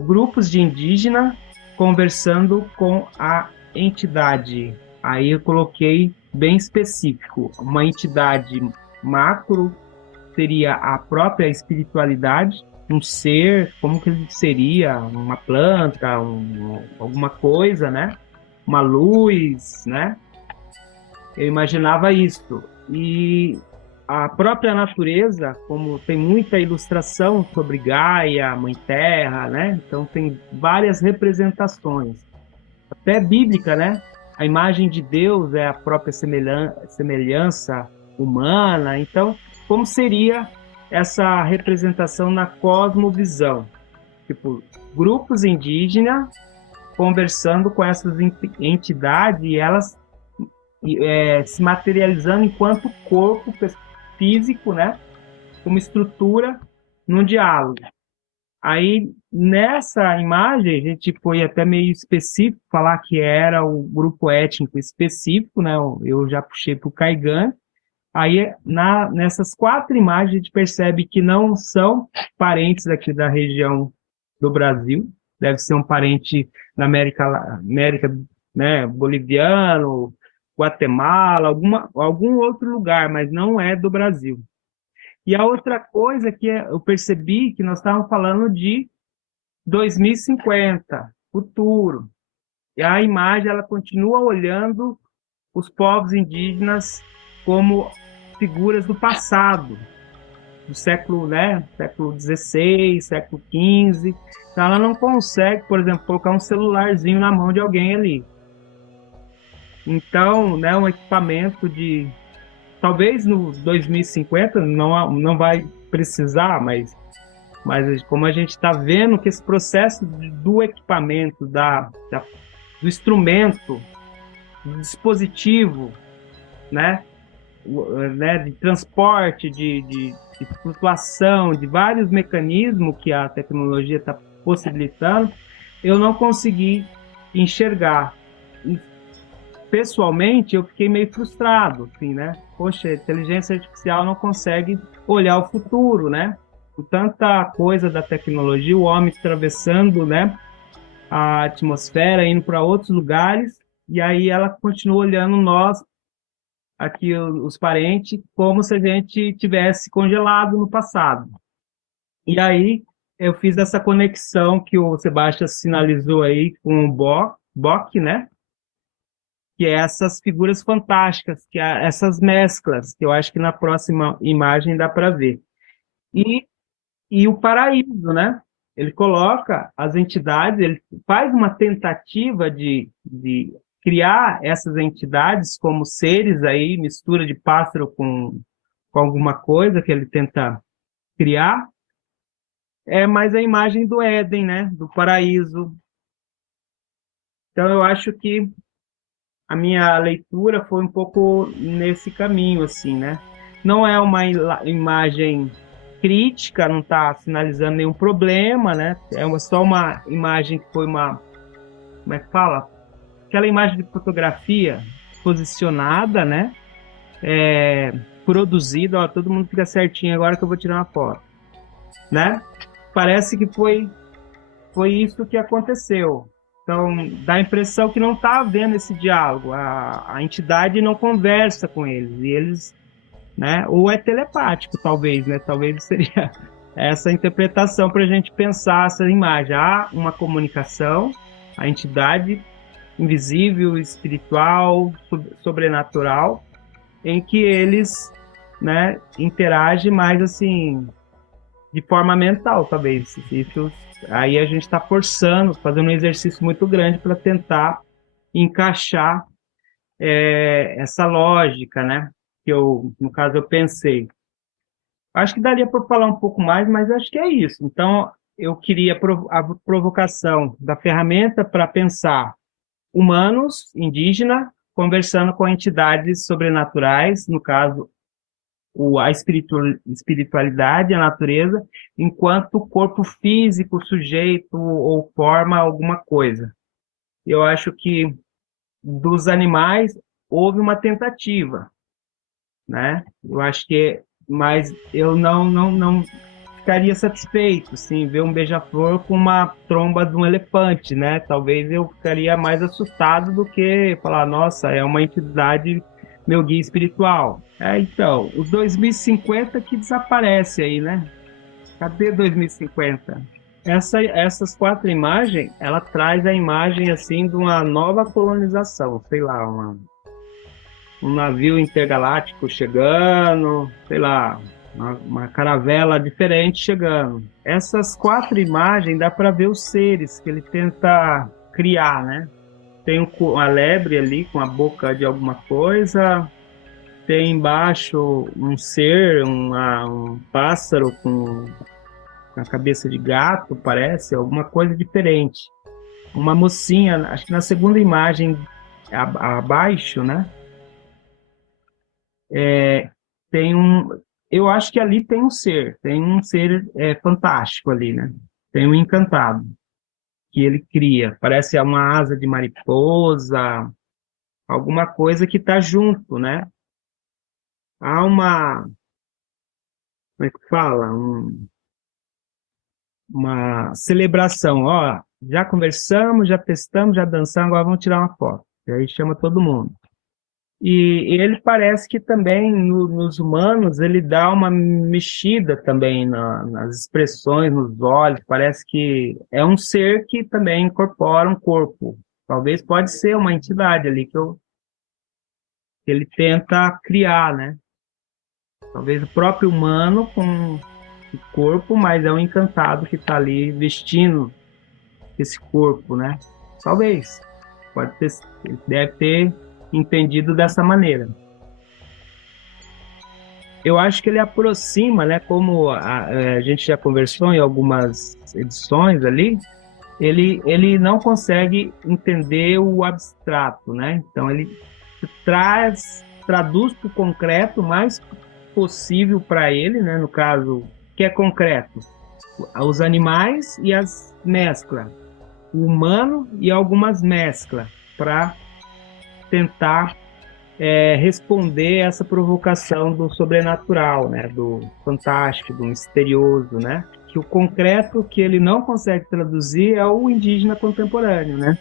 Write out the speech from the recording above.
grupos de indígena conversando com a entidade. Aí eu coloquei bem específico. Uma entidade macro seria a própria espiritualidade, um ser, como que ele seria? Uma planta, alguma coisa, né? Uma luz, né? Eu imaginava isso. E a própria natureza, como tem muita ilustração sobre Gaia, Mãe Terra, né? Então tem várias representações, até bíblica, né? A imagem de Deus é a própria semelhança humana. Então, como seria essa representação na cosmovisão? Tipo, grupos indígenas conversando com essas entidades e elas se materializando enquanto corpo físico, né? Como estrutura num diálogo. Aí, nessa imagem, a gente foi até meio específico, falar que era o grupo étnico específico, né? Eu já puxei para o Caigan. Aí, nessas quatro imagens, a gente percebe que não são parentes aqui da região do Brasil, deve ser um parente na América, né, boliviano, Guatemala, algum outro lugar, mas não é do Brasil. E a outra coisa que eu percebi que nós estávamos falando de 2050, futuro. E a imagem ela continua olhando os povos indígenas como figuras do passado, do século, né, século XVI, século XV. Então ela não consegue, por exemplo, colocar um celularzinho na mão de alguém ali. Então, né, um equipamento de talvez no 2050 não vai precisar, mas como a gente está vendo que esse processo do equipamento, do instrumento, do dispositivo, né, de transporte, de flutuação, de vários mecanismos que a tecnologia está possibilitando, eu não consegui enxergar. E, pessoalmente, eu fiquei meio frustrado, assim, né? Poxa, a inteligência artificial não consegue olhar o futuro, né? Com tanta coisa da tecnologia, o homem atravessando, né, a atmosfera, indo para outros lugares, e aí ela continua olhando nós, aqui os parentes, como se a gente tivesse congelado no passado. E aí eu fiz essa conexão que o Sebastião sinalizou aí com o Bock, né? Que é essas figuras fantásticas, essas mesclas, que eu acho que na próxima imagem dá para ver. E e o paraíso, né? Ele coloca as entidades, ele faz uma tentativa de criar essas entidades como seres aí, mistura de pássaro com alguma coisa que ele tenta criar, é mais a imagem do Éden, né? Do paraíso. Então eu acho que a minha leitura foi um pouco nesse caminho, assim, né? Não é uma imagem crítica, não está sinalizando nenhum problema, né? Só uma imagem que foi como é que fala? Aquela imagem de fotografia posicionada, né? Produzida, ó, todo mundo fica certinho agora que eu vou tirar uma foto, né? Parece que foi isso que aconteceu. Então, dá a impressão que não está havendo esse diálogo, a entidade não conversa com eles, e eles, né, ou é telepático, talvez, né, talvez seria essa interpretação para a gente pensar essa imagem. Há uma comunicação, a entidade invisível, espiritual, sobrenatural, em que eles, né, interagem mais assim, de forma mental, talvez. Isso, aí a gente está forçando, fazendo um exercício muito grande para tentar encaixar essa lógica, né? Que eu, no caso, eu pensei. Acho que daria para falar um pouco mais, mas acho que é isso. Então, eu queria a provocação da ferramenta para pensar humanos, indígena, conversando com entidades sobrenaturais, no caso, a espiritualidade, a natureza, enquanto corpo físico, sujeito ou forma alguma coisa. Eu acho que dos animais houve uma tentativa, né? Eu acho que, mas eu não ficaria satisfeito, sim, ver um beija-flor com uma tromba de um elefante, né? Talvez eu ficaria mais assustado do que falar, nossa, é uma entidade, meu guia espiritual. Então, os 2050 que desaparece aí, né? Cadê 2050? Essas quatro imagens, ela traz a imagem assim de uma nova colonização, sei lá, um navio intergaláctico chegando, sei lá, uma caravela diferente chegando. Essas quatro imagens dá para ver os seres que ele tenta criar, né? Tem uma lebre ali com a boca de alguma coisa, tem embaixo um ser, um pássaro com a cabeça de gato, parece, alguma coisa diferente. Uma mocinha, acho que na segunda imagem abaixo, né? Tem um, eu acho que ali tem um ser fantástico ali, né? Tem um encantado que ele cria. Parece uma asa de mariposa, alguma coisa que está junto, né? Há como é que fala? Uma celebração. Ó, já conversamos, já testamos, já dançamos, agora vamos tirar uma foto. E aí chama todo mundo. E ele parece que também nos humanos ele dá uma mexida também nas expressões, nos olhos. Parece que é um ser que também incorpora um corpo. Talvez pode ser uma entidade ali que ele tenta criar, né? Talvez o próprio humano com o corpo, mas é um encantado que está ali vestindo esse corpo, né? Talvez. Pode ter, ele deve ter entendido dessa maneira. Eu acho que ele aproxima, né? Como a gente já conversou em algumas edições ali, ele não consegue entender o abstrato, né? Então ele traduz para o concreto o mais possível para ele, né? No caso, que é concreto, os animais e as mesclas, o humano e algumas mesclas, para tentar responder essa provocação do sobrenatural, né? Do fantástico, do misterioso, né? Que o concreto que ele não consegue traduzir é o indígena contemporâneo, né?